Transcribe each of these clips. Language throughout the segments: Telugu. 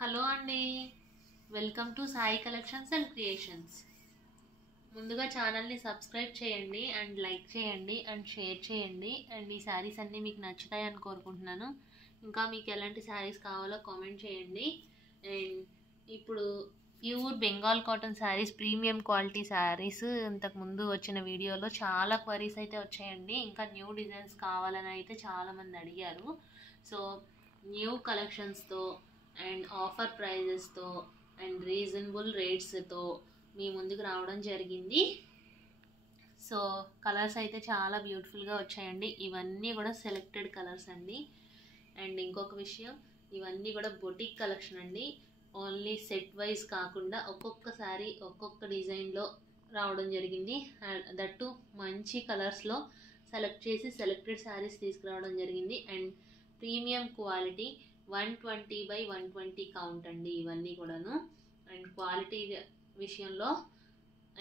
హలో అండి, welcome to Sai collections and creations. ముందుగా ఛానల్ని సబ్స్క్రైబ్ చేయండి అండ్ లైక్ చేయండి అండ్ షేర్ చేయండి. అండ్ ఈ శారీస్ అన్నీ మీకు నచ్చుతాయని కోరుకుంటున్నాను. ఇంకా మీకు ఎలాంటి శారీస్ కావాలో కామెంట్ చేయండి. అండ్ ఇప్పుడు pure Bengal cotton saris, premium quality saris ఇంతకుముందు వచ్చిన వీడియోలో చాలా క్వరీస్ అయితే వచ్చాయండి. ఇంకా న్యూ డిజైన్స్ కావాలని అయితే చాలామంది అడిగారు. సో న్యూ కలెక్షన్స్తో అండ్ ఆఫర్ ప్రైజెస్తో అండ్ రీజనబుల్ రేట్స్తో మీ ముందుకు రావడం జరిగింది. సో కలర్స్ అయితే చాలా బ్యూటిఫుల్గా వచ్చాయండి. ఇవన్నీ కూడా సెలెక్టెడ్ కలర్స్ అండి. అండ్ ఇంకొక విషయం, ఇవన్నీ కూడా బొటిక్ కలెక్షన్ అండి. ఓన్లీ సెట్ వైజ్ కాకుండా ఒక్కొక్కసారి ఒక్కొక్క డిజైన్లో రావడం జరిగింది. దట్టు మంచి కలర్స్లో సెలెక్ట్ చేసి సెలెక్టెడ్ శారీస్ తీసుకురావడం జరిగింది. అండ్ ప్రీమియం క్వాలిటీ 120/120 కౌంట్ అండి ఇవన్నీ కూడాను. అండ్ క్వాలిటీ విషయంలో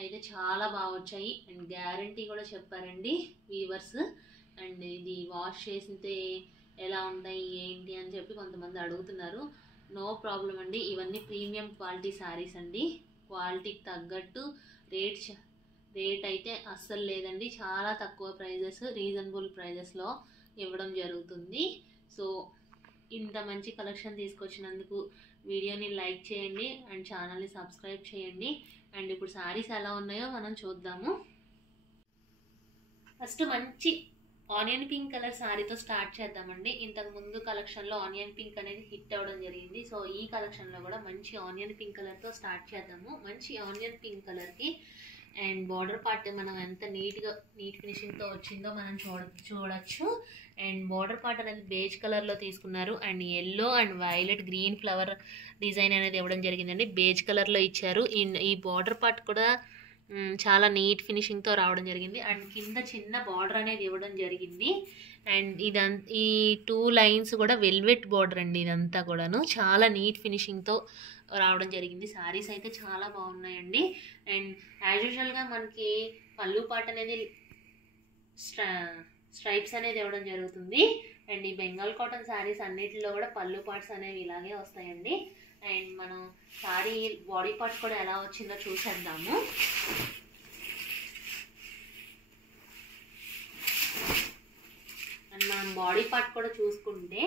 అయితే చాలా బాగా వచ్చాయి. అండ్ గ్యారంటీ కూడా చెప్పారండి వీవర్స్. అండ్ ఇది వాష్ చేసితే ఎలా ఉంటాయి ఏంటి అని చెప్పి కొంతమంది అడుగుతున్నారు. నో ప్రాబ్లం అండి, ఇవన్నీ ప్రీమియం క్వాలిటీ శారీస్ అండి. క్వాలిటీకి తగ్గట్టు రేట్ అయితే అస్సలు లేదండి. చాలా తక్కువ ప్రైజెస్, రీజనబుల్ ప్రైజెస్లో ఇవ్వడం జరుగుతుంది. సో ఇంత మంచి కలెక్షన్ తీసుకొచ్చినందుకు వీడియోని లైక్ చేయండి అండ్ ఛానల్ని సబ్స్క్రైబ్ చేయండి. అండ్ ఇప్పుడు శారీస్ ఎలా ఉన్నాయో మనం చూద్దాము. ఫస్ట్ మంచి ఆనియన్ పింక్ కలర్ శారీతో స్టార్ట్ చేద్దామండి. ఇంతకు ముందు కలెక్షన్లో ఆనియన్ పింక్ అనేది హిట్ అవ్వడం జరిగింది. సో ఈ కలెక్షన్లో కూడా మంచి ఆనియన్ పింక్ కలర్తో స్టార్ట్ చేద్దాము. మంచి ఆనియన్ పింక్ కలర్కి అండ్ బార్డర్ పార్ట్ మనం ఎంత నీట్ ఫినిషింగ్తో వచ్చిందో మనం చూడొచ్చు. అండ్ బార్డర్ పార్ట్ అనేది బేజ్ కలర్లో తీసుకున్నారు. And yellow and violet green flower design అనేది ఇవ్వడం జరిగిందండి. బేజ్ కలర్లో ఇచ్చారు. ఈ బార్డర్ పార్ట్ కూడా చాలా నీట్ ఫినిషింగ్తో రావడం జరిగింది. అండ్ కింద చిన్న బార్డర్ అనేది ఇవ్వడం జరిగింది. అండ్ ఈ 2 లైన్స్ కూడా వెల్వెట్ బార్డర్ అండి. ఇదంతా కూడాను చాలా నీట్ ఫినిషింగ్తో రావడం జరిగింది. శారీస్ అయితే చాలా బాగున్నాయండి. అండ్ యాజ్ యూజువల్గా మనకి పళ్ళు పాట అనేది స్ట్రైప్స్ అనేది ఇవ్వడం జరుగుతుంది. అండ్ ఈ బెంగాల్ కాటన్ శారీస్ అన్నిటిలో కూడా పళ్ళు పార్ట్స్ అనేవి ఇలాగే వస్తాయండి. అండ్ మనం శారీ బాడీ పార్ట్ కూడా ఎలా వచ్చిందో చూసేద్దాము. అండ్ మనం బాడీ పార్ట్ కూడా చూసుకుంటే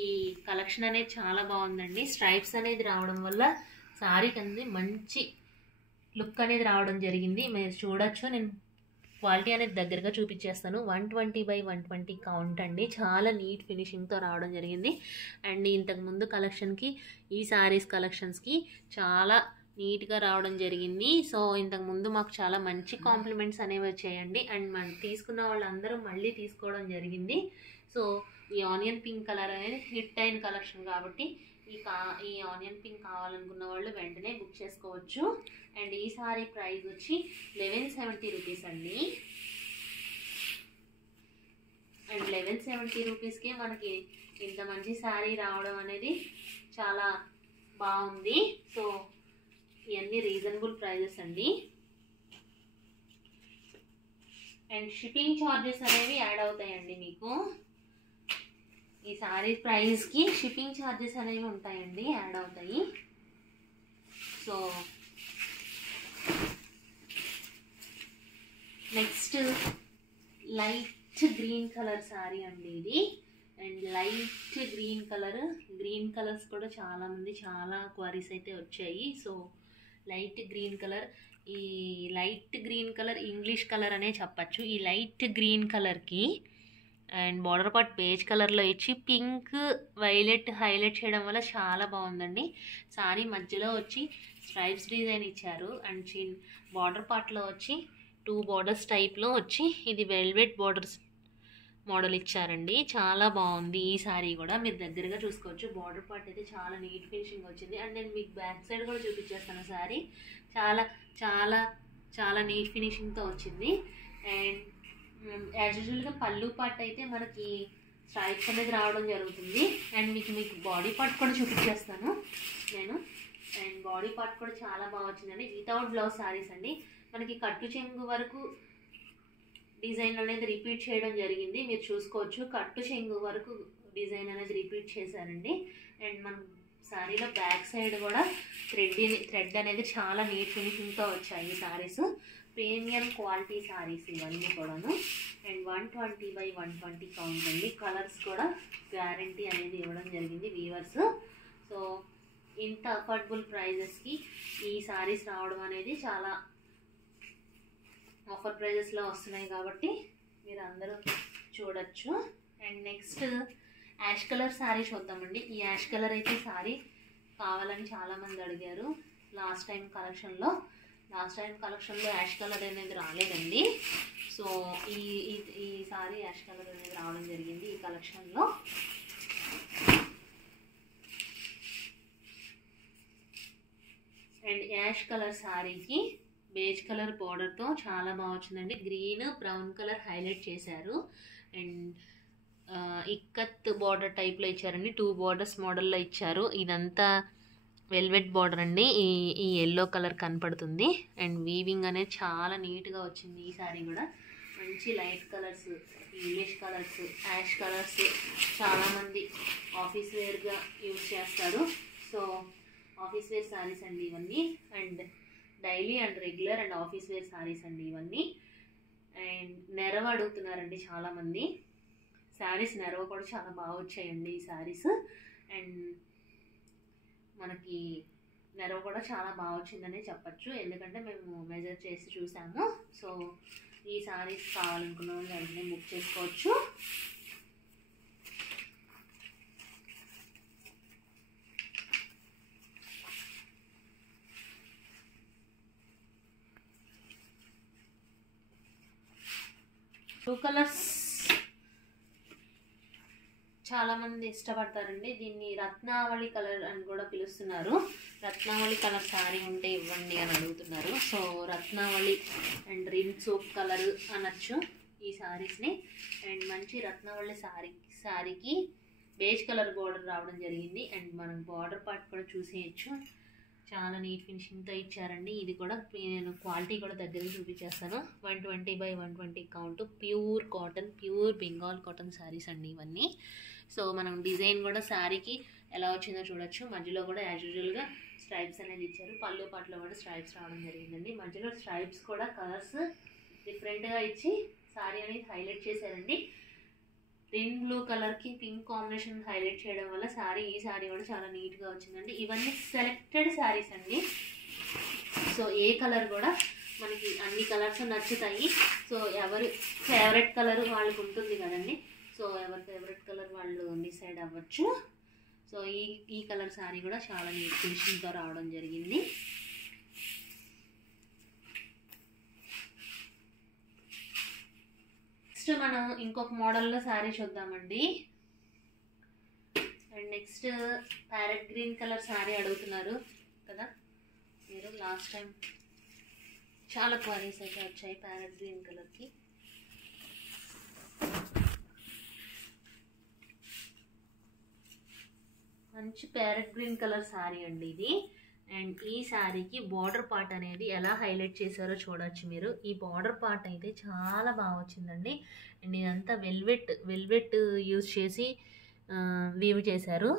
ఈ కలెక్షన్ అనేది చాలా బాగుందండి. స్ట్రైప్స్ అనేది రావడం వల్ల శారీకి అనేది మంచి లుక్ అనేది రావడం జరిగింది. మీరు చూడొచ్చు, నేను క్వాలిటీ అనేది దగ్గరగా చూపించేస్తాను. 120/120 కౌంట్ అండి. చాలా నీట్ ఫినిషింగ్తో రావడం జరిగింది. అండ్ ఇంతకుముందు కలెక్షన్కి ఈ శారీస్ కలెక్షన్స్కి చాలా నీట్గా రావడం జరిగింది. సో ఇంతకుముందు మాకు చాలా మంచి కాంప్లిమెంట్స్ అనేవి వచ్చాయండి. అండ్ మనం తీసుకున్న వాళ్ళందరూ మళ్ళీ తీసుకోవడం జరిగింది. సో ఈ ఆనియన్ పింక్ కలర్ అనేది హిట్ అయిన కలెక్షన్ కాబట్టి ఈ ఆనియన్ పింక్ కావాలనుకున్న వాళ్ళు వెంటనే బుక్ చేసుకోవచ్చు. అండ్ ఈ సారీ ప్రైస్ వచ్చి 1170 రూపీస్ అండి. అండ్ 1170 రూపీస్కి మనకి ఇంత మంచి శారీ రావడం అనేది చాలా బాగుంది. సో ఇవన్నీ రీజనబుల్ ప్రైజెస్ అండి. అండ్ షిప్పింగ్ ఛార్జెస్ అనేవి యాడ్ అవుతాయండి. మీకు ఈ శారీ ప్రైస్కి షిప్పింగ్ ఛార్జెస్ అనేవి ఉంటాయండి, యాడ్ అవుతాయి. So next light green colour sari అండి ఇది. అండ్ లైట్ గ్రీన్ కలర్స్ కూడా చాలా క్వరీస్ అయితే వచ్చాయి. సో లైట్ గ్రీన్ కలర్, ఈ light green colour English colour అనే చెప్పచ్చు. ఈ లైట్ గ్రీన్ కలర్కి అండ్ బార్డర్ పార్ట్ బేజ్ కలర్లో ఇచ్చి పింక్ వైలెట్ హైలైట్ చేయడం వల్ల చాలా బాగుందండి. సారీ మధ్యలో వచ్చి స్ట్రైప్స్ డిజైన్ ఇచ్చారు. అండ్ బార్డర్ పార్ట్లో వచ్చి 2 బార్డర్స్ టైప్లో వచ్చి ఇది వెల్వెట్ బార్డర్స్ మోడల్ ఇచ్చారండి. చాలా బాగుంది. ఈ సారీ కూడా మీరు దగ్గరగా చూసుకోవచ్చు. బార్డర్ పార్ట్ అయితే చాలా నీట్ ఫినిషింగ్ వచ్చింది. అండ్ నేను మీకు బ్యాక్ సైడ్ కూడా చూపించేస్తాను. సారీ చాలా చాలా చాలా నీట్ ఫినిషింగ్తో వచ్చింది. అండ్ యాజ్ యూజువల్గా పళ్ళు పార్ట్ అయితే మనకి స్ట్రైప్స్ అనేది రావడం జరుగుతుంది. అండ్ మీకు బాడీ పార్ట్ కూడా చూపించేస్తాను నేను. అండ్ బాడీ పార్ట్ కూడా చాలా బాగా వచ్చిందండి. వితౌట్ బ్లౌజ్ శారీస్ అండి. మనకి కట్టు చెంగు వరకు డిజైన్ అనేది రిపీట్ చేయడం జరిగింది. మీరు చూసుకోవచ్చు, కట్టు చెంగు వరకు డిజైన్ అనేది రిపీట్ చేశారండి. అండ్ మనం శారీలో బ్యాక్ సైడ్ కూడా థ్రెడ్ అనేది చాలా నీట్ ఫినిషింగ్తో వచ్చాయి ఈ శారీస్. ప్రీమియం క్వాలిటీ శారీస్ ఇవన్నీ కూడాను. అండ్ 120/120 కౌంట్ అండి. కలర్స్ కూడా గ్యారంటీ అనేది ఇవ్వడం జరిగింది వీవర్స్. సో ఇంత అఫోర్డబుల్ ప్రైజెస్కి ఈ శారీస్ రావడం అనేది చాలా ఆఫర్ ప్రైజెస్లో వస్తున్నాయి కాబట్టి మీరు అందరూ చూడొచ్చు. And next ash colour sari చూద్దామండి. ఈ యాష్ కలర్ అయితే శారీ కావాలని చాలామంది అడిగారు. లాస్ట్ టైం కలెక్షన్లో యాష్ కలర్ అనేది రాలేదండి. సో ఈ సారీ యాష్ కలర్ అనేది రావడం జరిగింది ఈ కలెక్షన్లో. అండ్ యాష్ కలర్ శారీకి బేజ్ కలర్ బార్డర్తో చాలా బాగా వచ్చిందండి. గ్రీన్ బ్రౌన్ కలర్ హైలైట్ చేశారు. అండ్ ఇక్కత్ బార్డర్ టైప్లో ఇచ్చారండి. 2 బార్డర్స్ మోడల్లో ఇచ్చారు. ఇదంతా వెల్వెట్ బార్డర్ అండి. ఈ ఎల్లో కలర్ కనపడుతుంది. అండ్ వీవింగ్ అనేది చాలా నీట్గా వచ్చింది. ఈ శారీ కూడా మంచి light colours, English colours, ash colours చాలామంది ఆఫీస్ వేర్గా యూజ్ చేస్తారు. సో ఆఫీస్ వేర్ శారీస్ అండి ఇవన్నీ. And daily and regular and office wear saris అండి ఇవన్నీ. అండ్ నెరవ అడుగుతున్నారండి చాలామంది. శారీస్ నెరవ కూడా చాలా బాగా వచ్చాయండి ఈ శారీస్. అండ్ మనకి నెరవ కూడా చాలా బాగా వచ్చిందనే చెప్పచ్చు, ఎందుకంటే మేము మెజర్ చేసి చూసాము. సో ఈ శారీస్ కావాలనుకున్న వాళ్ళు వెంటనే బుక్ చేసుకోవచ్చు. టూ కలర్స్ చాలామంది ఇష్టపడతారండి. దీన్ని రత్నావళి కలర్ అని కూడా పిలుస్తున్నారు. రత్నావళి కలర్ శారీ ఉంటే ఇవ్వండి అని అడుగుతున్నారు. సో రత్నావళి అండ్ రిన్ సోప్ కలర్ అనొచ్చు ఈ శారీస్ని. అండ్ మంచి రత్నావళి శారీకి బేజ్ కలర్ బార్డర్ రావడం జరిగింది. అండ్ మనం బార్డర్ పార్ట్ కూడా చూసేయచ్చు. చాలా నీట్ ఫినిషింగ్తో ఇచ్చారండి. ఇది కూడా నేను క్వాలిటీ కూడా దగ్గరికి చూపించేస్తాను. 120/120 count, pure cotton, pure Bengal cotton saris అండి ఇవన్నీ. సో మనం డిజైన్ కూడా శారీకి ఎలా వచ్చిందో చూడొచ్చు. మధ్యలో కూడా యాజ్ యూజువల్గా స్ట్రైప్స్ అనేది ఇచ్చారు. పళ్ళు పాటలో కూడా స్ట్రైప్స్ రావడం జరిగిందండి. మధ్యలో స్ట్రైప్స్ కూడా కలర్స్ డిఫరెంట్గా ఇచ్చి శారీ అనేది హైలైట్ చేశారండి. రిన్ బ్లూ కలర్కి పింక్ కాంబినేషన్ హైలైట్ చేయడం వల్ల ఈ శారీ కూడా చాలా నీట్గా వచ్చిందండి. ఇవన్నీ సెలెక్టెడ్ శారీస్ అండి. సో ఏ కలర్ కూడా మనకి అన్ని కలర్స్ నచ్చుతాయి. సో ఎవరు ఫేవరెట్ కలర్ వాళ్ళకి ఉంటుంది కదండి. సో ఎవరి ఫేవరెట్ కలర్ వాళ్ళు డిసైడ్ అవ్వచ్చు. సో ఈ కలర్ శారీ కూడా చాలా నీట్ ఫినిషింగ్తో రావడం జరిగింది. నెక్స్ట్ మనం ఇంకొక మోడల్లో శారీ చూద్దామండి. And next parrot green colour sari అడుగుతున్నారు కదా మీరు. లాస్ట్ టైం చాలా క్వారీస్ అయితే వచ్చాయి ప్యారెట్ గ్రీన్ కలర్కి. మంచి ప్యారెట్ గ్రీన్ కలర్ శారీ అండి ఇది. అండ్ ఈ శారీకి బార్డర్ పార్ట్ అనేది ఎలా హైలైట్ చేశారో చూడొచ్చు మీరు. ఈ బార్డర్ పార్ట్ అయితే చాలా బాగా వచ్చిందండి. అండ్ ఇదంతా వెల్వెట్ యూజ్ చేసి వీవ్ చేశారు.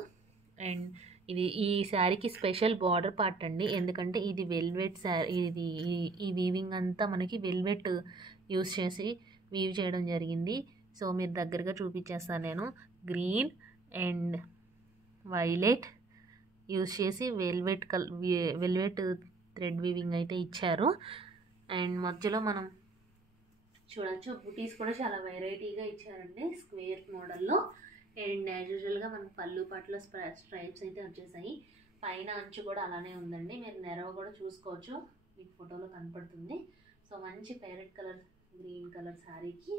అండ్ ఈ శారీకి స్పెషల్ బార్డర్ పార్ట్ అండి, ఎందుకంటే ఇది వెల్వెట్ శారీ. ఈ వీవింగ్ అంతా మనకి వెల్వెట్ యూజ్ చేసి వీవ్ చేయడం జరిగింది. సో మీరు దగ్గరగా చూపించేస్తాను నేను. గ్రీన్ అండ్ వైలెట్ యూజ్ చేసి వెల్వెట్ థ్రెడ్ వీవింగ్ అయితే ఇచ్చారు. అండ్ మధ్యలో మనం చూడొచ్చు బుటీస్ కూడా చాలా వెరైటీగా ఇచ్చారండి స్క్వేర్ మోడల్లో. అండ్ యాజ్ యూజువల్గా మనకు పళ్ళు పాటలో స్ట్రైప్స్ అయితే వచ్చేసాయి. పైన అంచు కూడా అలానే ఉందండి. మీరు నెరవ కూడా చూసుకోవచ్చు, మీకు ఫోటోలో కనపడుతుంది. సో మంచి ప్యారెట్ కలర్ గ్రీన్ కలర్ శారీకి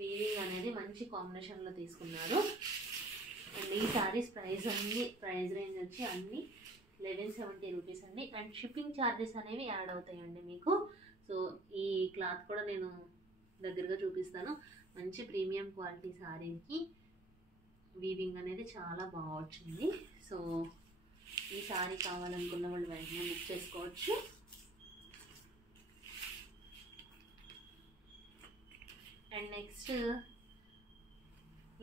వీవింగ్ అనేది మంచి కాంబినేషన్లో తీసుకున్నారు. అండ్ ఈ శారీస్ ప్రైస్ రేంజ్ వచ్చి అన్నీ 1170 రూపీస్ అండి. అండ్ షిప్పింగ్ ఛార్జెస్ అనేవి యాడ్ అవుతాయండి మీకు. సో ఈ క్లాత్ కూడా నేను దగ్గరగా చూపిస్తాను. మంచి ప్రీమియం క్వాలిటీ శారీకి వీవింగ్ అనేది చాలా బాగా వచ్చింది. సో ఈ శారీ కావాలనుకున్న వాళ్ళు వెంటనే బుక్ చేసుకోవచ్చు. అండ్ నెక్స్ట్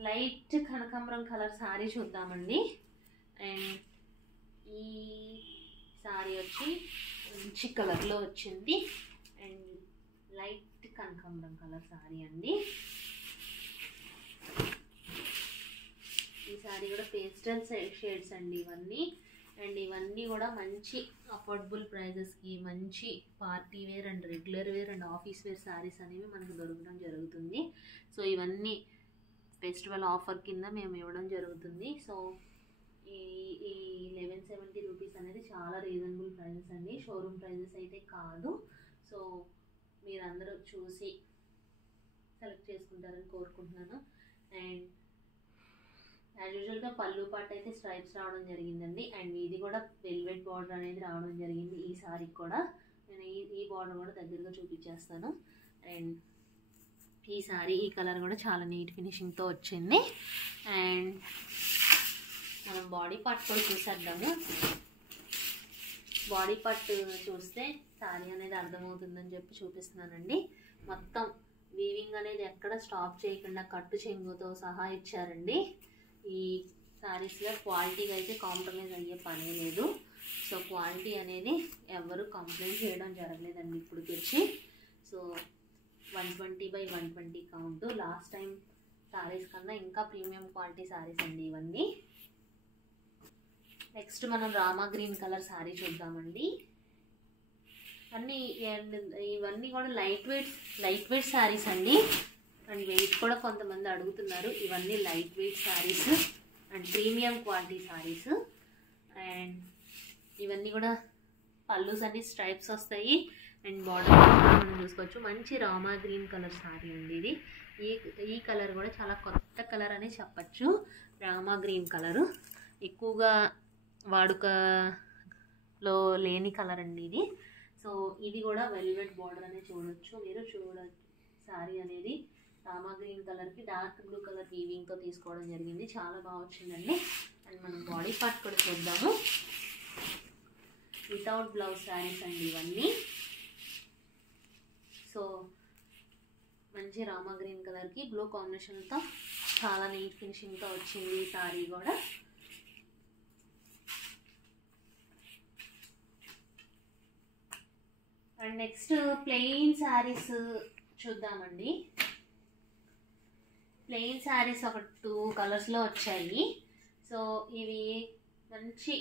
లైట్ కనకాంబరం కలర్ శారీ చూద్దామండి. అండ్ ఈ శారీ వచ్చి మంచి కలర్లో వచ్చింది. అండ్ లైట్ కనకాంబరం కలర్ శారీ అండి. ఈ శారీ కూడా పేస్టల్ షేడ్స్ అండి ఇవన్నీ. అండ్ ఇవన్నీ కూడా మంచి అఫోర్డబుల్ ప్రైజెస్కి మంచి party wear and regular wear and office wear saris అనేవి మనకు దొరకడం జరుగుతుంది. సో ఇవన్నీ ఫెస్టివల్ ఆఫర్ కింద మేము ఇవ్వడం జరుగుతుంది. సో ఈ 1170 రూపీస్ అనేది చాలా రీజనబుల్ ప్రైజెస్ అండి, షోరూమ్ ప్రైజెస్ అయితే కాదు. సో మీరందరూ చూసి సెలెక్ట్ చేసుకుంటారని కోరుకుంటున్నాను. అండ్ యాజ్ యూజువల్గా పళ్ళు పాట అయితే స్ట్రైప్స్ రావడం జరిగిందండి. అండ్ ఇది కూడా వెల్వెట్ బార్డర్ అనేది రావడం జరిగింది. ఈ సారీకి కూడా నేను ఈ బార్డర్ కూడా దగ్గరగా చూపించేస్తాను. అండ్ ఈ సారీ ఈ కలర్ కూడా చాలా నీట్ ఫినిషింగ్తో వచ్చింది. అండ్ మనం బాడీ పార్ట్ కూడా చూసేద్దాము. బాడీ పార్ట్ చూస్తే సారీ అనేది అర్థమవుతుందని చెప్పి చూపిస్తున్నానండి. మొత్తం వీవింగ్ అనేది ఎక్కడ స్టాప్ చేయకుండా కట్టు చెంగుతో సహా ఇచ్చారండి. ఈ శారీస్లో క్వాలిటీగా అయితే కాంప్రమైజ్ అయ్యే పనే లేదు. సో క్వాలిటీ అనేది ఎవరు కంప్లైంట్ చేయడం జరగలేదండి ఇప్పటికి వచ్చి. So 120/120 count. Last time saris కన్నా ఇంకా ప్రీమియం క్వాలిటీ శారీస్ అండి ఇవన్నీ. నెక్స్ట్ మనం రామా గ్రీన్ కలర్ శారీ చూద్దామండి. ఇవన్నీ కూడా లైట్ వెయిట్ శారీస్ అండి. అండ్ వెయిట్ కూడా కొంతమంది అడుగుతున్నారు. ఇవన్నీ light weight saris and premium quality saris. And ఇవన్నీ కూడా పళ్ళుస్ అన్ని స్ట్రైప్స్ వస్తాయి. అండ్ బార్డర్ మనం చూసుకోవచ్చు. మంచి రామా గ్రీన్ కలర్ శారీ అండి ఇది. ఈ కలర్ కూడా చాలా కొత్త కలర్ అని చెప్పచ్చు. రామా గ్రీన్ కలరు ఎక్కువగా వాడుకలో లేని కలర్ అండి ఇది. సో ఇది కూడా వెల్వెట్ బార్డర్ అనేది చూడొచ్చు మీరు. శారీ అనేది రామా గ్రీన్ కలర్కి డార్క్ బ్లూ కలర్ వీవింగ్తో తీసుకోవడం జరిగింది. చాలా బాగా వచ్చిందండి. అండ్ మనం బాడీ పార్ట్ కూడా చూద్దాము. వితౌట్ బ్లౌజ్ శారీస్ అండి ఇవన్నీ. సో మంచి రామా గ్రీన్ కలర్కి బ్లూ కాంబినేషన్తో చాలా నీట్ ఫినిషింగ్తో వచ్చింది ఈ శారీ కూడా. అండ్ నెక్స్ట్ ప్లెయిన్ శారీస్ చూద్దామండి. ప్లెయిన్ శారీస్ ఒక 2 కలర్స్లో వచ్చాయి. సో ఇవి మంచి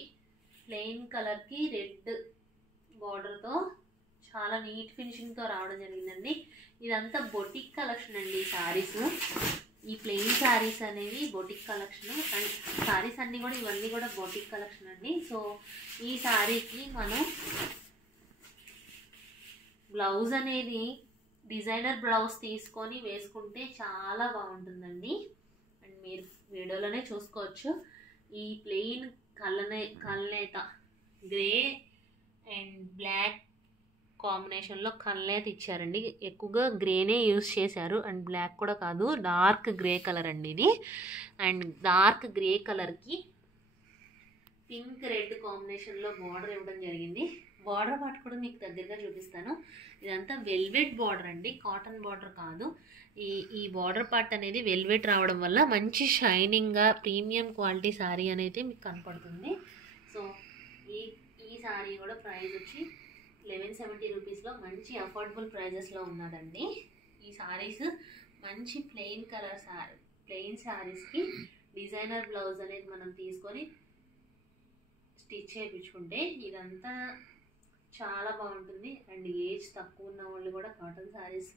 ప్లెయిన్ కలర్కి రెడ్ బార్డర్తో చాలా నీట్ ఫినిషింగ్తో రావడం జరిగిందండి. ఇదంతా బొటిక్ కలెక్షన్ అండి ఈ శారీస్. ఈ ప్లెయిన్ శారీస్ అనేవి బొటిక్ కలెక్షన్. అండ్ శారీస్ అన్నీ కూడా ఇవన్నీ కూడా బొటిక్ కలెక్షన్ అండి. సో ఈ శారీకి మనం బ్లౌజ్ అనేది డిజైనర్ బ్లౌజ్ తీసుకొని వేసుకుంటే చాలా బాగుంటుందండి. అండ్ మీరు వీడియోలోనే చూసుకోవచ్చు. ఈ ప్లెయిన్ కల్నేత గ్రే అండ్ బ్లాక్ కాంబినేషన్లో కల్నేత ఇచ్చారండి. ఎక్కువగా గ్రేనే యూజ్ చేశారు. అండ్ బ్లాక్ కూడా కాదు, డార్క్ గ్రే కలర్ అండి ఇది. అండ్ డార్క్ గ్రే కలర్కి పింక్ రెడ్ కాంబినేషన్లో బార్డర్ ఇవ్వడం జరిగింది. బార్డర్ పార్ట్ కూడా మీకు దగ్గరగా చూపిస్తాను. ఇదంతా వెల్వెట్ బార్డర్ అండి, కాటన్ బార్డర్ కాదు. ఈ బార్డర్ పార్ట్ అనేది వెల్వెట్ రావడం వల్ల మంచి షైనింగ్గా ప్రీమియం క్వాలిటీ శారీ అనేది మీకు కనపడుతుంది. సో ఈ శారీ కూడా ప్రైస్ వచ్చి 1170 రూపీస్లో మంచి అఫోర్డబుల్ ప్రైజెస్లో ఉన్నదండి. ఈ శారీస్ మంచి ప్లెయిన్ శారీస్కి డిజైనర్ బ్లౌజ్ అనేది మనం తీసుకొని స్టిచ్ చేయించుకుంటే ఇదంతా చాలా బాగుంటుంది. అండ్ ఏజ్ తక్కువ ఉన్న వాళ్ళు కూడా కాటన్ శారీస్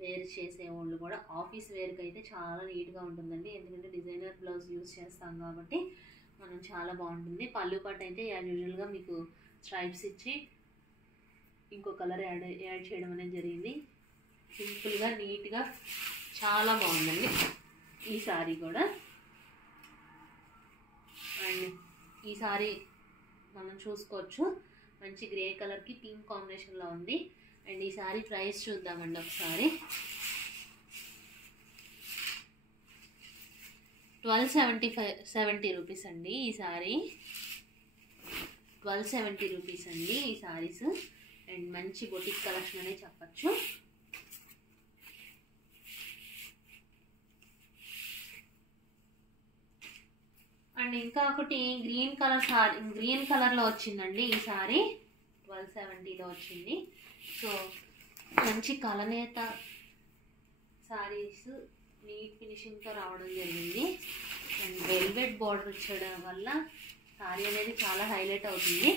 వేర్ చేసే వాళ్ళు కూడా ఆఫీస్ వేర్కి అయితే చాలా నీట్గా ఉంటుందండి. ఎందుకంటే డిజైనర్ బ్లౌజ్ యూజ్ చేస్తాం కాబట్టి మనం చాలా బాగుంటుంది. పళ్ళు పాట అయితే యూజువల్గా మీకు స్ట్రైప్స్ ఇచ్చి ఇంకో కలర్ యాడ్ చేయడం అనేది జరిగింది. సింపుల్గా నీట్గా చాలా బాగుందండి ఈ శారీ కూడా. అండ్ ఈ శారీ మనం చూసుకోవచ్చు. మంచి గ్రే కలర్కి పింక్ కాంబినేషన్లో ఉంది. అండ్ ఈ శారీ ప్రైస్ చూద్దామండి ఒకసారి. 1270 రూపీస్ అండి ఈ శారీ. 1270 రూపీస్ అండి ఈ శారీస్. అండ్ మంచి బొటిక్ కలెక్షన్ అనే చెప్పచ్చు. అండ్ ఇంకా ఒకటి గ్రీన్ కలర్ సారీ, గ్రీన్ కలర్లో వచ్చిందండి ఈ సారీ. 1270లో వచ్చింది. సో మంచి కలనేత సారీస్ నీట్ ఫినిషింగ్తో రావడం జరిగింది. అండ్ వెల్వెట్ బార్డర్ వచ్చడం వల్ల సారీ అనేది చాలా హైలైట్ అవుతుంది.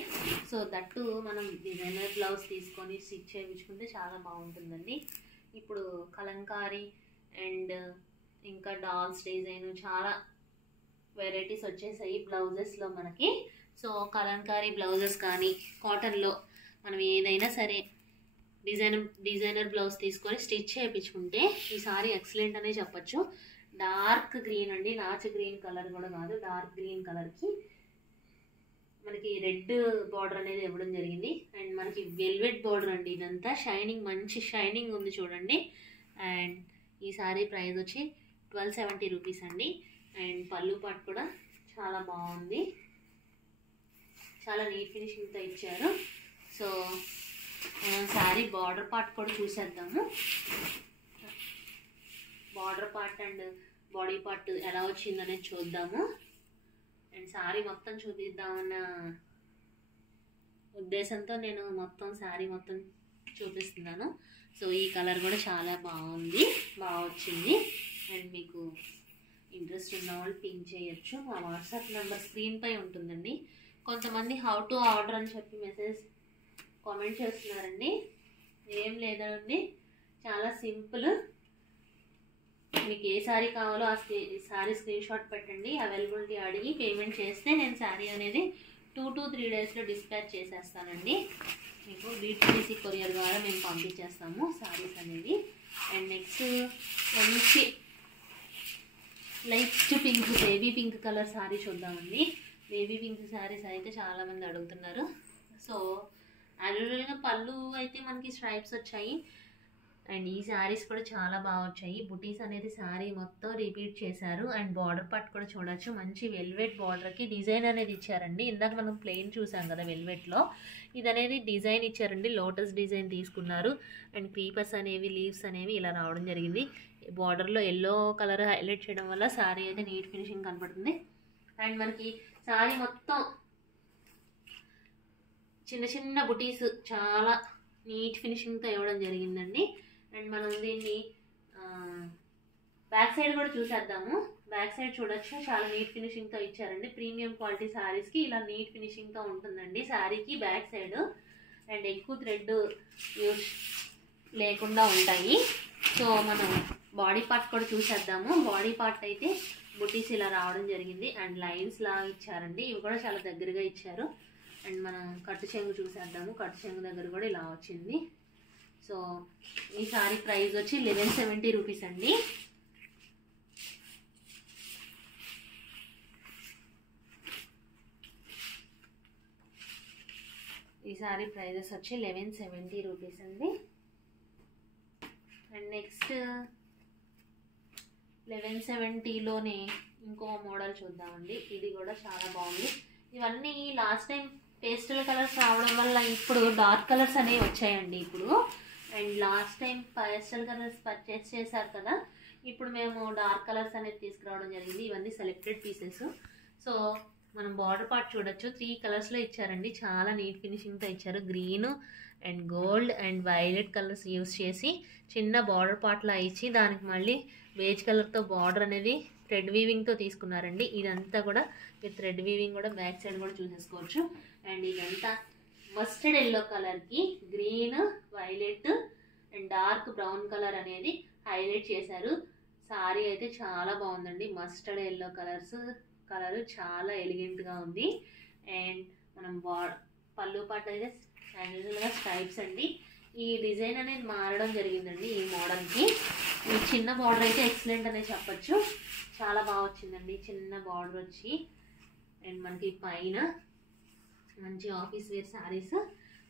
సో దట్టు మనం డిజైనర్ బ్లౌజ్ తీసుకొని స్టిచ్ చేయించుకుంటే చాలా బాగుంటుందండి. ఇప్పుడు కలంకారీ అండ్ ఇంకా డాల్స్ డిజైన్ చాలా వెరైటీస్ వచ్చేసాయి బ్లౌజెస్లో మనకి. సో కలంకారీ బ్లౌజెస్ కానీ కాటన్లో మనం ఏదైనా సరే డిజైనర్ బ్లౌజ్ తీసుకొని స్టిచ్ చేయించుకుంటే ఈ సారీ ఎక్సలెంట్ అనే చెప్పచ్చు. డార్క్ గ్రీన్ అండి, నాచు గ్రీన్ కలర్ కూడా కాదు, డార్క్ గ్రీన్ కలర్కి మనకి రెడ్ బార్డర్ అనేది ఇవ్వడం జరిగింది. అండ్ మనకి వెల్వెట్ బార్డర్ అండి, ఇదంతా షైనింగ్, మంచి షైనింగ్ ఉంది చూడండి. అండ్ ఈ సారీ ప్రైస్ వచ్చి 1270 రూపీస్ అండి. అండ్ పళ్ళు పాట్ కూడా చాలా బాగుంది, చాలా నీట్ ఫినిషింగ్తో ఇచ్చారు. సో సారీ బార్డర్ పార్ట్ కూడా చూసేద్దాము. Border part and body part ఎలా వచ్చిందనేది చూద్దాము. అండ్ సారీ మొత్తం చూపిద్దామన్న ఉద్దేశంతో నేను మొత్తం సారీ మొత్తం చూపిస్తున్నాను. సో ఈ కలర్ కూడా చాలా బాగుంది, బాగా వచ్చింది. అండ్ మీకు ఇంట్రెస్ట్ ఉన్న వాళ్ళు పింక్ చేయొచ్చు. మా వాట్సాప్ నెంబర్ స్క్రీన్పై ఉంటుందండి. కొంతమంది హౌ టు ఆర్డర్ అని చెప్పి మెసేజ్ కామెంట్ చేస్తున్నారండి. ఏం లేదండి, చాలా సింపుల్. మీకు ఏ శారీ కావాలో ఆ శారీ స్క్రీన్ షాట్ పెట్టండి, అవైలబిలిటీ అడిగి పేమెంట్ చేస్తే నేను శారీ అనేది 2 to 3 డేస్లో డిస్పాచ్ చేసేస్తానండి. మీకు DTDC కొరియర్ ద్వారా మేము పంపించేస్తాము శారీస్ అనేది. అండ్ నెక్స్ట్ మంచి light pink, baby pink colour sari చూద్దామండి. బేబీ పింక్ శారీస్ అయితే చాలామంది అడుగుతున్నారు. సో యాన్యువల్గా పళ్ళు అయితే మనకి స్ట్రైప్స్ వచ్చాయి. అండ్ ఈ శారీస్ కూడా చాలా బాగా వచ్చాయి. బుటీస్ అనేది శారీ మొత్తం రిపీట్ చేశారు. అండ్ బార్డర్ పార్ట్ కూడా చూడొచ్చు, మంచి వెల్వెట్ బార్డర్కి డిజైన్ అనేది ఇచ్చారండి. ఇందాక మనం ప్లెయిన్ చూసాం కదా వెల్వెట్లో, ఇది అనేది డిజైన్ ఇచ్చారండి. లోటస్ డిజైన్ తీసుకున్నారు. అండ్ క్రీపర్స్ అనేవి, లీవ్స్ అనేవి ఇలా రావడం జరిగింది. బార్డర్లో ఎల్లో కలర్ హైలైట్ చేయడం వల్ల శారీ అయితే నీట్ ఫినిషింగ్ కనపడుతుంది. అండ్ మనకి శారీ మొత్తం చిన్న చిన్న బుటీస్ చాలా నీట్ ఫినిషింగ్తో ఇవ్వడం జరిగిందండి. అండ్ మనం దీన్ని బ్యాక్ సైడ్ కూడా చూసేద్దాము. బ్యాక్ సైడ్ చూడొచ్చు, చాలా నీట్ ఫినిషింగ్తో ఇచ్చారండి. ప్రీమియం క్వాలిటీ శారీస్కి ఇలా నీట్ ఫినిషింగ్తో ఉంటుందండి శారీకి బ్యాక్ సైడ్. అండ్ ఎక్కువ థ్రెడ్ యూస్ లేకుండా ఉంటాయి. సో మనం బాడీ పార్ట్ కూడా చూసేద్దాము. బాడీ పార్ట్ అయితే బుటీస్ ఇలా రావడం జరిగింది. అండ్ లైన్స్ లాగా ఇచ్చారండి, ఇవి కూడా చాలా దగ్గరగా ఇచ్చారు. అండ్ మనం కట్టు చెంగు చూసేద్దాము. కట్టు చెంగు దగ్గర కూడా ఇలా వచ్చింది. సో ఈ సారీ ప్రైస్ వచ్చి 1170 రూపీస్ అండి. ఈ సారీ ప్రైజెస్ వచ్చి 1170 రూపీస్ అండి. అండ్ నెక్స్ట్ 1170లోనే ఇంకో మోడల్ చూద్దామండి. ఇది కూడా చాలా బాగుంది. ఇవన్నీ లాస్ట్ టైం పేస్టల్ కలర్స్ రావడం వల్ల ఇప్పుడు డార్క్ కలర్స్ అనేవి వచ్చాయండి ఇప్పుడు. And last time pastel colours purchase చేశారు కదా, ఇప్పుడు మేము డార్క్ కలర్స్ అనేది తీసుకురావడం జరిగింది. ఇవన్నీ సెలెక్టెడ్ పీసెస్. సో మనం బార్డర్ పార్ట్ చూడొచ్చు, 3 కలర్స్లో ఇచ్చారండి. చాలా నీట్ ఫినిషింగ్తో ఇచ్చారు. Green and gold and violet colours use చేసి చిన్న బార్డర్ పార్ట్లా ఇచ్చి దానికి మళ్ళీ బేజ్ కలర్తో బార్డర్ అనేది థ్రెడ్ వీవింగ్తో తీసుకున్నారండి. ఇదంతా కూడా మీరు థ్రెడ్ వీవింగ్ కూడా బ్యాక్ సైడ్ కూడా చూసేసుకోవచ్చు. అండ్ ఇదంతా మస్టర్డ్ ఎల్లో కలర్కి green, violet and dark brown colour అనేది హైలైట్ చేశారు. సారీ అయితే చాలా బాగుందండి. మస్టర్డ్ ఎల్లో కలర్ చాలా ఎలిగెంట్గా ఉంది. అండ్ మనం పళ్ళు పాటు అయితే యాన్యువల్గా స్ట్రైప్స్ అండి. ఈ డిజైన్ అనేది మారడం జరిగిందండి ఈ మోడల్కి. ఈ చిన్న బార్డర్ అయితే ఎక్సలెంట్ అనే చెప్పచ్చు, చాలా బాగా వచ్చిందండి చిన్న బార్డర్ వచ్చి. అండ్ మనకి పైన మంచి ఆఫీస్ వేర్ శారీస్.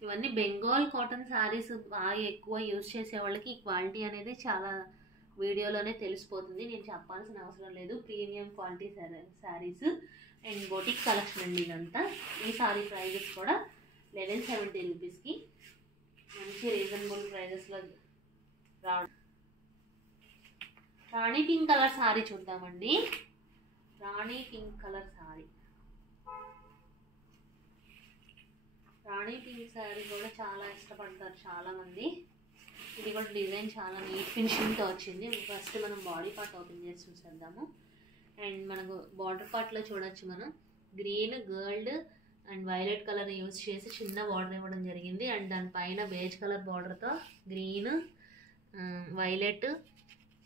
ఇవన్నీ బెంగాల్ కాటన్ శారీస్ బాగా ఎక్కువ యూజ్ చేసే వాళ్ళకి ఈ క్వాలిటీ అనేది చాలా వీడియోలోనే తెలిసిపోతుంది, నేను చెప్పాల్సిన అవసరం లేదు. Premium quality saris and boutique collection అండి ఇదంతా. ఈ శారీ ప్రైజెస్ కూడా 1170 రూపీస్కి మంచి రీజనబుల్ ప్రైజెస్లో రావడం. రాణి పింక్ కలర్ శారీ చూద్దామండి. రాణి పింక్ కలర్ శారీ. రాణి పింక్ శారీ కూడా చాలా ఇష్టపడతారు చాలామంది. ఇది కూడా డిజైన్ చాలా నీట్ ఫినిషింగ్తో వచ్చింది. ఫస్ట్ మనం బాడీ పార్ట్ ఓపెన్ చేసి చూసేద్దాము. అండ్ మనకు బార్డర్ పార్ట్లో చూడొచ్చు మనం green, gold and violet colour use చేసి చిన్న బార్డర్ ఇవ్వడం జరిగింది. అండ్ దానిపైన బేజ్ కలర్ బార్డర్తో గ్రీన్, వైలెట్,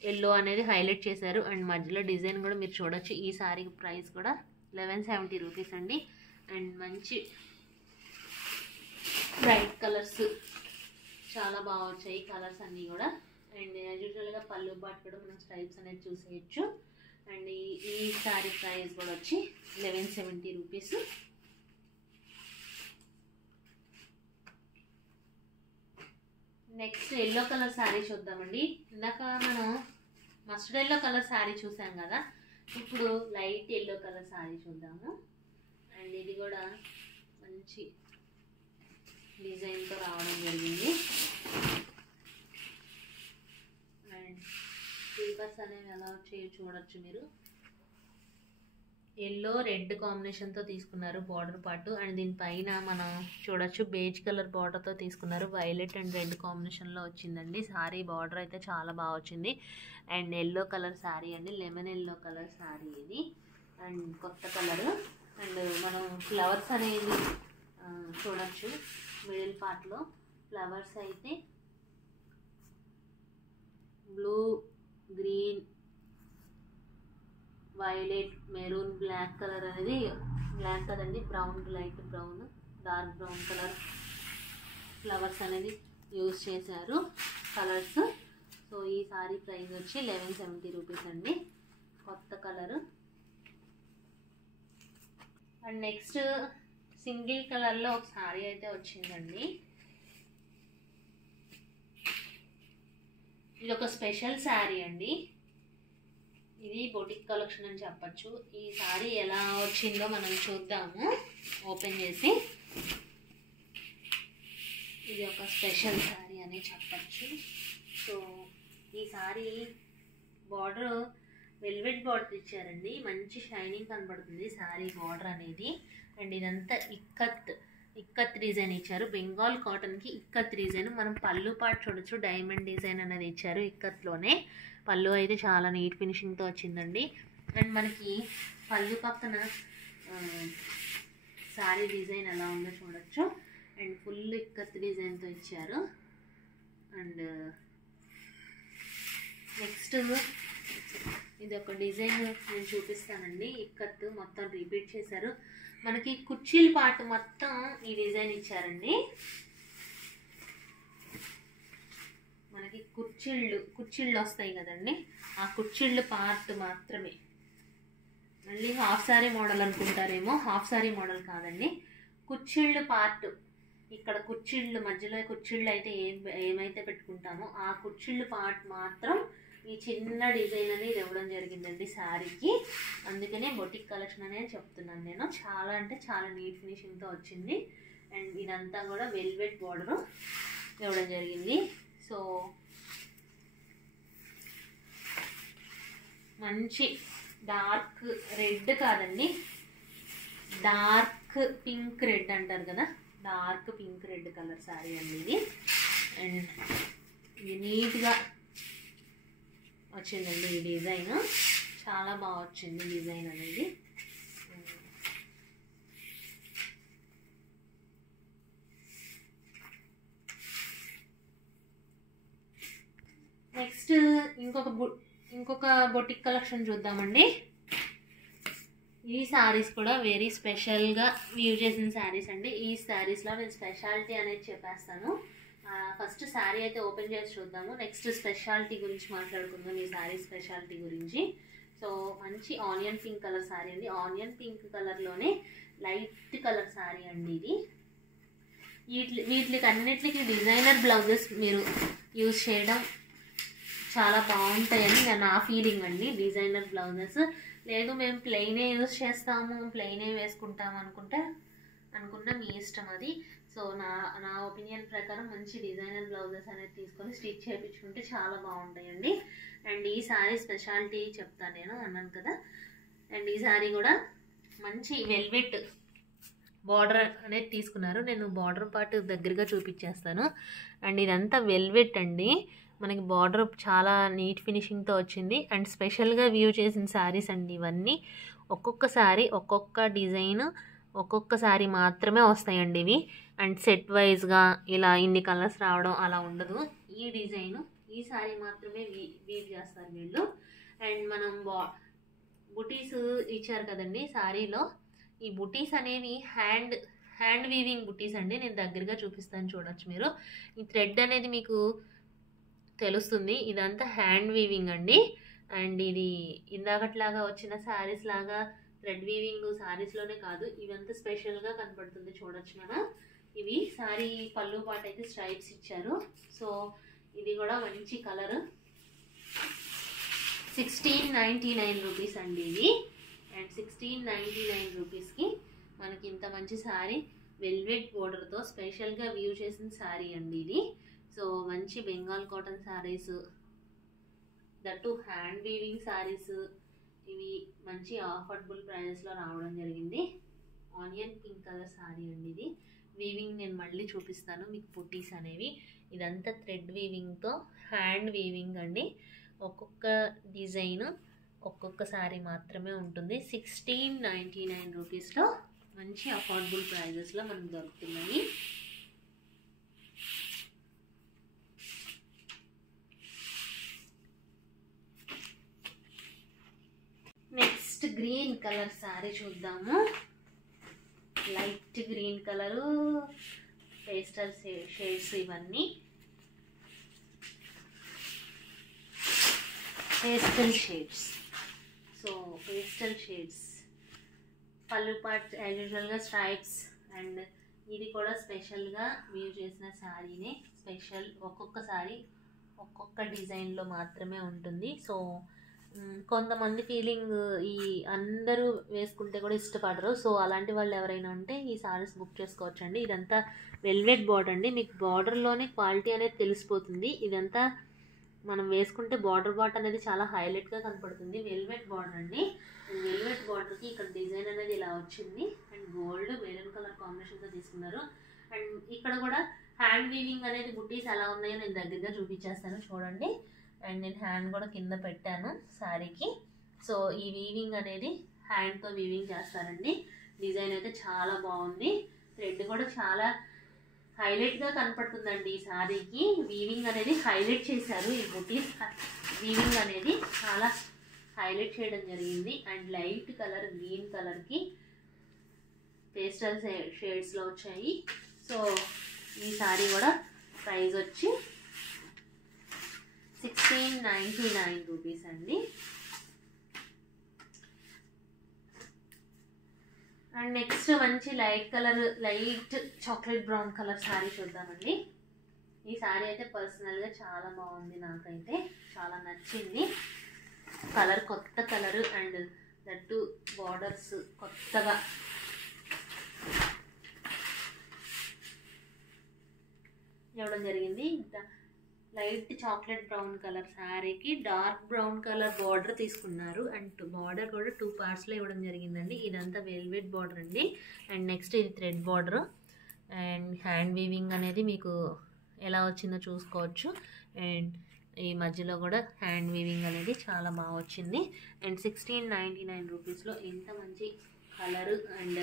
ఎల్లో అనేది హైలైట్ చేశారు. అండ్ మధ్యలో డిజైన్ కూడా మీరు చూడొచ్చు. ఈ శారీ ప్రైస్ కూడా 1170 రూపీస్ అండి. అండ్ మంచి బ్రైట్ కలర్స్ చాలా బాగా వచ్చాయి కలర్స్ అన్నీ కూడా. అండ్ యూజువల్గా పళ్ళు పాటు కూడా మనం స్ట్రైప్స్ అనేది చూసేయచ్చు. అండ్ ఈ శారీ ప్రైస్ కూడా వచ్చి 1170 rupees. Next yellow colour sari చూద్దామండి. ఇందాక మనం మస్టర్డ్ ఎల్లో కలర్ శారీ చూసాం కదా, ఇప్పుడు లైట్ ఎల్లో కలర్ శారీ చూద్దాము. అండ్ ఇది కూడా మంచి డిజైన్తో రావడం జరిగింది. అండ్ స్లీపర్స్ అనేవి ఎలా వచ్చాయో చూడొచ్చు మీరు. ఎల్లో రెడ్ కాంబినేషన్తో తీసుకున్నారు బార్డర్ పార్ట్. అండ్ దీనిపైన మనం చూడొచ్చు బేజ్ కలర్ బార్డర్తో తీసుకున్నారు. వైలెట్ అండ్ రెడ్ కాంబినేషన్లో వచ్చిందండి శారీ. బార్డర్ అయితే చాలా బాగా వచ్చింది. అండ్ ఎల్లో కలర్ శారీ అండి, లెమన్ ఎల్లో కలర్ శారీ ఇది. అండ్ కొత్త కలర్. అండ్ మనం ఫ్లవర్స్ అనేది చూడొచ్చు మిడిల్ పార్ట్లో. ఫ్లవర్స్ అయితే blue, green, violet, maroon, black colour అనేది బ్లాక్ కదండి, brown, light brown, dark brown colour flowers అనేది యూజ్ చేశారు కలర్స్. సో ఈ సారీ ప్రైస్ వచ్చి 1170 రూపీస్ అండి, కొత్త కలరు. అండ్ నెక్స్ట్ సింగిల్ కలర్లో ఒక సారీ అయితే వచ్చిందండి. ఇది ఒక స్పెషల్ శారీ అండి. ఇది బొటిక్ కలెక్షన్ అని చెప్పచ్చు. ఈ సారీ ఎలా వచ్చిందో మనం చూద్దాము ఓపెన్ చేసి. ఇది ఒక స్పెషల్ శారీ అని చెప్పచ్చు. సో ఈ సారీ బార్డర్ వెల్వెట్ బార్డర్ ఇచ్చారండి, మంచి షైనింగ్ కనబడుతుంది శారీ బార్డర్ అనేది. అండ్ ఇదంతా ఇక్కత్ డిజైన్ ఇచ్చారు, బెంగాల్ కాటన్కి ఇక్కత్ డిజైన్. మనం పళ్ళు పాటు చూడొచ్చు, డైమండ్ డిజైన్ అనేది ఇచ్చారు ఇక్కత్లోనే. పళ్ళు అయితే చాలా నీట్ ఫినిషింగ్తో వచ్చిందండి. అండ్ మనకి పళ్ళు పక్కన శారీ డిజైన్ ఎలా ఉందో చూడొచ్చు. అండ్ ఫుల్ ఇక్కత్ డిజైన్తో ఇచ్చారు. అండ్ నెక్స్ట్ ఇది ఒక డిజైన్ నేను చూపిస్తానండి. ఇక్కత్ మొత్తం రిపీట్ చేశారు. మనకి కుర్చీల పార్ట్ మొత్తం ఈ డిజైన్ ఇచ్చారండి. మనకి కుర్చీళ్ళు వస్తాయి కదండి, ఆ కుర్చీళ్ళు పార్ట్ మాత్రమే. మళ్ళీ హాఫ్ సారీ మోడల్ అనుకుంటారేమో, హాఫ్ సారీ మోడల్ కాదండి, కుర్చీళ్ళు పార్ట్. ఇక్కడ కుర్చీళ్ళు మధ్యలో కుర్చీళ్ళు అయితే ఏమైతే పెట్టుకుంటామో ఆ కుర్చీళ్ళు పార్ట్ మాత్రం ఈ చిన్న డిజైన్ అనేది ఇవ్వడం జరిగిందండి శారీకి. అందుకనే బొటిక్ కలెక్షన్ అనేది చెప్తున్నాను నేను. చాలా అంటే చాలా నీట్ ఫినిషింగ్తో వచ్చింది. అండ్ ఇదంతా కూడా వెల్వెట్ బార్డర్ ఇవ్వడం జరిగింది. సో మంచి డార్క్ రెడ్ కాదండి, డార్క్ పింక్ రెడ్ అంటారు కదా, dark pink red colour sari అండి ఇది. అండ్ ఇది నీట్గా వచ్చిందండి ఈ డిజైన్, చాలా బాగా వచ్చింది డిజైన్ అనేది. నెక్స్ట్ ఇంకొక బొటిక్ కలెక్షన్ చూద్దామండి. ఈ శారీస్ కూడా వెరీ స్పెషల్గా యూజ్ చేసిన శారీస్ అండి. ఈ శారీస్లో నేను స్పెషాలిటీ అనేది చెప్పేస్తాను. ఫస్ట్ శారీ అయితే ఓపెన్ చేసి చూద్దాము, నెక్స్ట్ స్పెషాలిటీ గురించి మాట్లాడుకుందాం, ఈ శారీ స్పెషాలిటీ గురించి. సో మంచి ఆనియన్ పింక్ కలర్ శారీ అండి. ఆనియన్ పింక్ కలర్లోనే లైట్ కలర్ శారీ అండి ఇది. వీటికి అన్నిటికీ డిజైనర్ బ్లౌజెస్ మీరు యూజ్ చేయడం చాలా బాగుంటాయని నా ఫీలింగ్ అండి. డిజైనర్ బ్లౌజెస్ లేదు మేము ప్లెయినే యూజ్ చేస్తాము, ప్లెయినే వేసుకుంటాము అనుకున్న మీ ఇష్టం అది. సో నా ఒపీనియన్ ప్రకారం మంచి డిజైనర్ బ్లౌజెస్ అనేది తీసుకొని స్టిచ్ చేయించుకుంటే చాలా బాగుంటాయండి. అండ్ ఈ శారీ స్పెషాలిటీ చెప్తాను నేను, అన్నాను కదా. అండ్ ఈ సారీ కూడా మంచి వెల్వెట్ బార్డర్ అనేది తీసుకున్నారు. నేను బార్డర్ పార్ట్ దగ్గరగా చూపించేస్తాను. అండ్ ఇదంతా వెల్వెట్ అండి. మనకి బార్డర్ చాలా నీట్ ఫినిషింగ్తో వచ్చింది. అండ్ స్పెషల్గా వ్యూ చేసిన శారీస్ అండి ఇవన్నీ. ఒక్కొక్క శారీ ఒక్కొక్క డిజైన్ ఒక్కొక్క శారీ మాత్రమే వస్తాయండి ఇవి. అండ్ సెట్ వైజ్గా ఇలా ఇన్ని కలర్స్ రావడం అలా ఉండదు. ఈ డిజైన్ ఈ శారీ మాత్రమే వీవ్ చేస్తారు వీళ్ళు. అండ్ మనం బుటీస్ ఇచ్చారు కదండి శారీలో. ఈ బుటీస్ అనేవి హ్యాండ్ వీవింగ్ బుటీస్ అండి. నేను దగ్గరగా చూపిస్తాను, చూడొచ్చు మీరు. ఈ థ్రెడ్ అనేది మీకు తెలుస్తుంది. ఇదంతా హ్యాండ్ వీవింగ్ అండి. అండ్ ఇది ఇందాకట్లాగా వచ్చిన శారీస్ లాగా థ్రెడ్ వీవింగ్ శారీస్లోనే కాదు, ఇవంతా స్పెషల్గా కనపడుతుంది, చూడొచ్చు మనం. ఇవి శారీ పళ్ళు పాటు అయితే స్ట్రైప్స్ ఇచ్చారు. సో ఇది కూడా మంచి కలర్. 1699 రూపీస్ అండి ఇది. అండ్ 1699 రూపీస్కి మనకి ఇంత మంచి శారీ వెల్వెట్ బోర్డర్తో స్పెషల్గా వ్యూ చేసిన శారీ అండి ఇది. సో మంచి Bengal cotton saris, that hand weaving saris, ఇవి మంచి అఫోర్డబుల్ ప్రైజెస్లో రావడం జరిగింది. ఆనియన్ పింక్ కలర్ శారీ అండి ఇది. వీవింగ్ నేను మళ్ళీ చూపిస్తాను మీకు. బుటీస్ అనేవి ఇదంతా థ్రెడ్ వీవింగ్తో హ్యాండ్ వీవింగ్ అండి. ఒక్కొక్క డిజైన్ ఒక్కొక్క శారీ మాత్రమే ఉంటుంది. 1699 రూపీస్లో మంచి అఫోర్డబుల్ ప్రైజెస్లో మనకు దొరుకుతున్నాయి. నెక్స్ట్ గ్రీన్ కలర్ శారీ చూద్దాము. Light green colour, pastel shades, ఇవన్నీ pastel shades. So pastel shades పళ్ళు పార్ట్ యాజ్ యూజువల్గా స్ట్రైప్స్. అండ్ ఇది కూడా స్పెషల్గా వ్యూ చేసిన శారీనే. స్పెషల్ ఒక్కొక్క శారీ ఒక్కొక్క డిజైన్లో మాత్రమే ఉంటుంది. సో కొంతమంది ఫీలింగ్ ఈ అందరూ వేసుకుంటే కూడా ఇష్టపడరు. సో అలాంటి వాళ్ళు ఎవరైనా ఉంటే ఈ శారీస్ బుక్ చేసుకోవచ్చండి. ఇదంతా వెల్వెట్ బార్డర్ అండి. మీకు బార్డర్లోనే క్వాలిటీ అనేది తెలిసిపోతుంది. ఇదంతా మనం వేసుకుంటే బార్డర్ పార్ట్ అనేది చాలా హైలైట్గా కనపడుతుంది. వెల్వెట్ బార్డర్ అండి. వెల్వెట్ బార్డర్కి ఇక్కడ డిజైన్ అనేది ఇలా వచ్చింది. అండ్ గోల్డ్ మెరూన్ కలర్ కాంబినేషన్తో తీసుకున్నారు. అండ్ ఇక్కడ కూడా హ్యాండ్ వీవింగ్ అనేది బుటీస్ ఎలా ఉన్నాయో నేను దగ్గరగా చూపించేస్తాను, చూడండి. అండ్ నేను హ్యాండ్ కూడా కింద పెట్టాను శారీకి. సో ఈ వీవింగ్ అనేది హ్యాండ్తో వీవింగ్ చేస్తారండి. డిజైన్ అయితే చాలా బాగుంది. థ్రెడ్ కూడా చాలా హైలైట్గా కనపడుతుందండి ఈ శారీకి. వీవింగ్ అనేది హైలైట్ చేశారు. ఈ బుటీస్ వీవింగ్ అనేది చాలా హైలైట్ చేయడం జరిగింది. అండ్ లైట్ కలర్ గ్రీన్ కలర్కి పేస్టల్ షేడ్స్లో వచ్చాయి. సో ఈ శారీ కూడా ప్రైస్ వచ్చి 1699 రూపీస్ అండి. అండ్ నెక్స్ట్ మంచి light colour, light chocolate brown colour sari చూద్దామండి. ఈ శారీ అయితే పర్సనల్గా చాలా బాగుంది, నాకైతే చాలా నచ్చింది. కలర్ కొత్త కలర్. అండ్ దట్టు బార్డర్స్ కొత్తగా ఇవ్వడం జరిగింది. లైట్ చాక్లెట్ బ్రౌన్ కలర్ శారీకి డార్క్ బ్రౌన్ కలర్ బార్డర్ తీసుకున్నారు. అండ్ బార్డర్ కూడా 2 పార్ట్స్లో ఇవ్వడం జరిగిందండి. ఇదంతా వెల్వెట్ బార్డర్ అండి. అండ్ నెక్స్ట్ ఇది thread border. And hand weaving అనేది మీకు ఎలా వచ్చిందో చూసుకోవచ్చు. అండ్ ఈ మధ్యలో కూడా హ్యాండ్ వీవింగ్ అనేది చాలా బాగా వచ్చింది. అండ్ 1699 రూపీస్లో ఇంత మంచి కలరు అండ్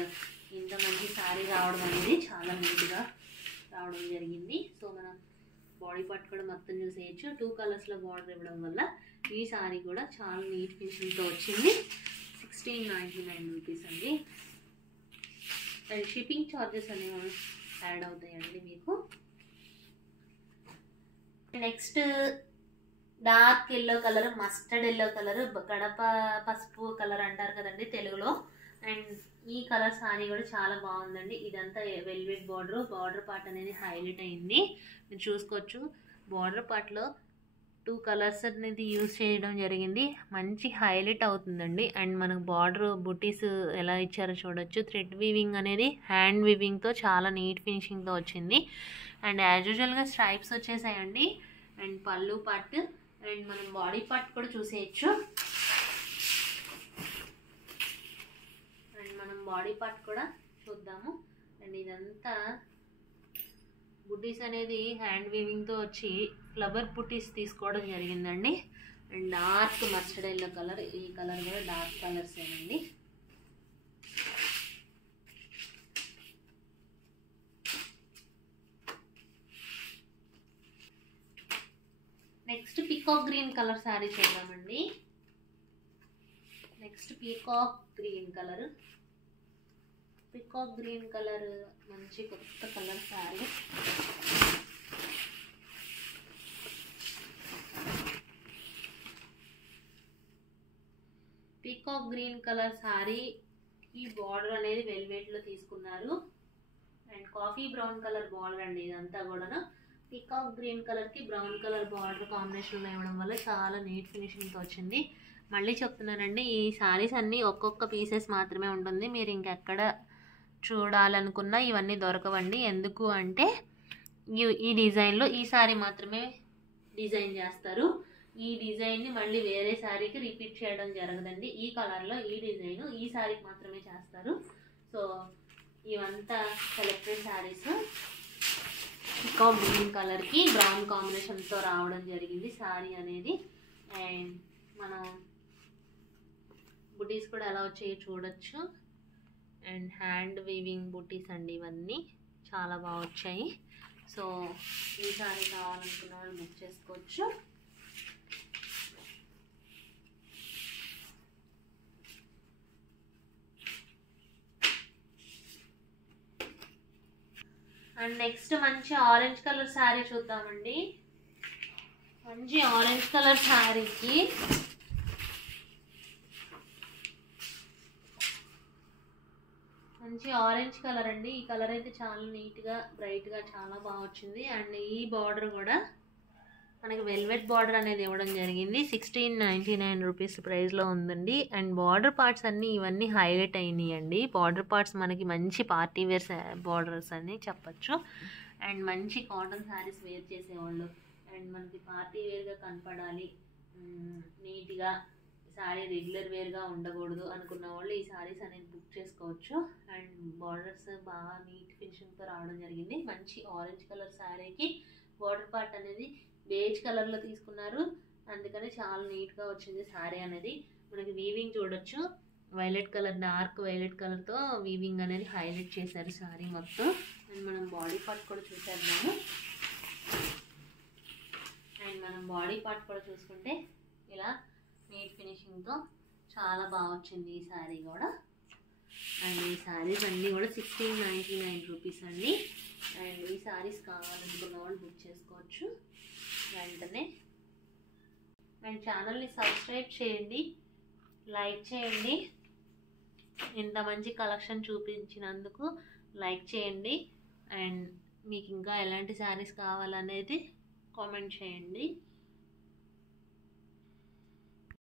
ఇంత మంచి శారీ రావడం అనేది చాలా నీట్గా రావడం జరిగింది. సో మనం బాడీ పార్ట్ కూడా మొత్తం చూసేయచ్చు. 2 కలర్స్లో బార్డర్ ఇవ్వడం వల్ల ఈ శారీ కూడా చాలా నీట్ ఫినిషింగ్తో వచ్చింది. 1699 రూపీస్ అండి. అండ్ షిప్పింగ్ ఛార్జెస్ అనేవి యాడ్ అవుతాయండి మీకు. Next dark yellow colour, mustard yellow colour, గడప పసుపు కలర్ అంటారు కదండి తెలుగులో. అండ్ ఈ కలర్ శారీ కూడా చాలా బాగుందండి. ఇదంతా వెల్వెట్ బార్డర్ పార్ట్ అనేది హైలైట్ అయింది. మీరు చూసుకోవచ్చు బార్డర్ పార్ట్లో 2 కలర్స్ అనేది యూజ్ చేయడం జరిగింది. మంచి హైలైట్ అవుతుందండి. అండ్ మనకు బార్డర్ బుటీస్ ఎలా ఇచ్చారో చూడొచ్చు. థ్రెడ్ వీవింగ్ అనేది హ్యాండ్ వీవింగ్తో చాలా నీట్ ఫినిషింగ్తో వచ్చింది. అండ్ యాజ్ యూజువల్గా స్ట్రైప్స్ వచ్చేసాయండి. అండ్ పళ్ళు పార్ట్ అండ్ మనం బాడీ పార్ట్ కూడా చూసేయచ్చు. బాడీ పార్ట్ కూడా చూద్దాము. అండ్ ఇదంతా బుటీస్ అనేది హ్యాండ్ వీవింగ్తో వచ్చి ఫ్లవర్ బుటీస్ తీసుకోవడం జరిగిందండి. And dark mustard yellow colour, ఈ కలర్ కూడా డార్క్ కలర్స్ ఏనండి. Next peacock green colour sari చూద్దామండి. నెక్స్ట్ పీకాక్ గ్రీన్ కలర్ మంచి కొత్త colour sari. Peacock green colour sari ఈ బార్డర్ అనేది వెల్వెట్లో తీసుకున్నారు. And coffee brown colour border అండి ఇదంతా కూడా. పీకాక్ గ్రీన్ కలర్కి బ్రౌన్ కలర్ బార్డర్ కాంబినేషన్లో ఇవ్వడం వల్ల చాలా నీట్ ఫినిషింగ్తో వచ్చింది. మళ్ళీ చెప్తున్నానండి, ఈ శారీస్ అన్నీ ఒక్కొక్క పీసెస్ మాత్రమే ఉంటుంది. మీరు ఇంకెక్కడ చూడాలనుకున్నా ఇవన్నీ దొరకవండి. ఎందుకు అంటే ఈ డిజైన్లో ఈ శారీ మాత్రమే డిజైన్ చేస్తారు. ఈ డిజైన్ని మళ్ళీ వేరే శారీకి రిపీట్ చేయడం జరగదండి. ఈ కలర్లో ఈ డిజైన్ ఈ శారీకి మాత్రమే చేస్తారు. సో ఇవంతా సెలెక్టెడ్ శారీస్. పీకాక్ గ్రీన్ కలర్కి బ్రౌన్ కాంబినేషన్తో రావడం జరిగింది శారీ అనేది. అండ్ మనం బుటీస్ కూడా ఎలా వచ్చాయో చూడొచ్చు. అండ్ హ్యాండ్ వీవింగ్ బుటీస్ అండి, ఇవన్నీ చాలా బాగా వచ్చాయి. సో ఈ శారీ కావాలనుకున్న వాళ్ళు బుక్ చేసుకోవచ్చు. అండ్ నెక్స్ట్ మంచి ఆరెంజ్ కలర్ శారీ చూద్దామండి. మంచి ఆరెంజ్ కలర్ శారీకి మంచి ఆరెంజ్ కలర్ అండి. ఈ కలర్ అయితే చాలా నీట్గా బ్రైట్గా చాలా బాగా వచ్చింది. అండ్ ఈ బార్డర్ కూడా మనకి వెల్వెట్ బార్డర్ అనేది ఇవ్వడం జరిగింది. 1699 రూపీస్ ప్రైస్లో ఉందండి. అండ్ బార్డర్ పార్ట్స్ అన్నీ ఇవన్నీ హైలైట్ అయినాయి అండి. బార్డర్ పార్ట్స్ మనకి మంచి పార్టీ వేర్ బార్డర్స్ అని చెప్పచ్చు. అండ్ మంచి కాటన్ శారీస్ వేర్ చేసేవాళ్ళు అండ్ మనకి పార్టీ వేర్గా కనపడాలి, నీట్గా శారీ రెగ్యులర్ వేర్గా ఉండకూడదు అనుకున్న వాళ్ళు ఈ శారీస్ అనేది బుక్ చేసుకోవచ్చు. అండ్ బార్డర్స్ బాగా నీట్ ఫినిషింగ్తో రావడం జరిగింది. మంచి ఆరెంజ్ కలర్ శారీకి బార్డర్ పార్ట్ అనేది బేజ్ కలర్లో తీసుకున్నారు. అందుకని చాలా నీట్గా వచ్చింది శారీ అనేది. మనకి వీవింగ్ చూడొచ్చు, వైలెట్ కలర్, డార్క్ వైలెట్ కలర్తో వీవింగ్ అనేది హైలైట్ చేశారు శారీ మొత్తం. అండ్ మనం బాడీ పార్ట్ కూడా చూసేద్దాము. అండ్ మనం బాడీ పార్ట్ కూడా చూసుకుంటే ఇలా నీట్ ఫినిషింగ్తో చాలా బాగా వచ్చింది ఈ శారీ కూడా. అండ్ ఈ శారీస్ అన్నీ కూడా 1699 రూపీస్ అండి. అండ్ ఈ శారీస్ కావాలనుకున్న వాళ్ళు బుక్ చేసుకోవచ్చు వెంటనే. అండ్ ఛానల్ని సబ్స్క్రైబ్ చేయండి, లైక్ చేయండి. ఇంత మంచి కలెక్షన్ చూపించినందుకు లైక్ చేయండి. అండ్ మీకు ఇంకా ఎలాంటి శారీస్ కావాలనేది కామెంట్ చేయండి.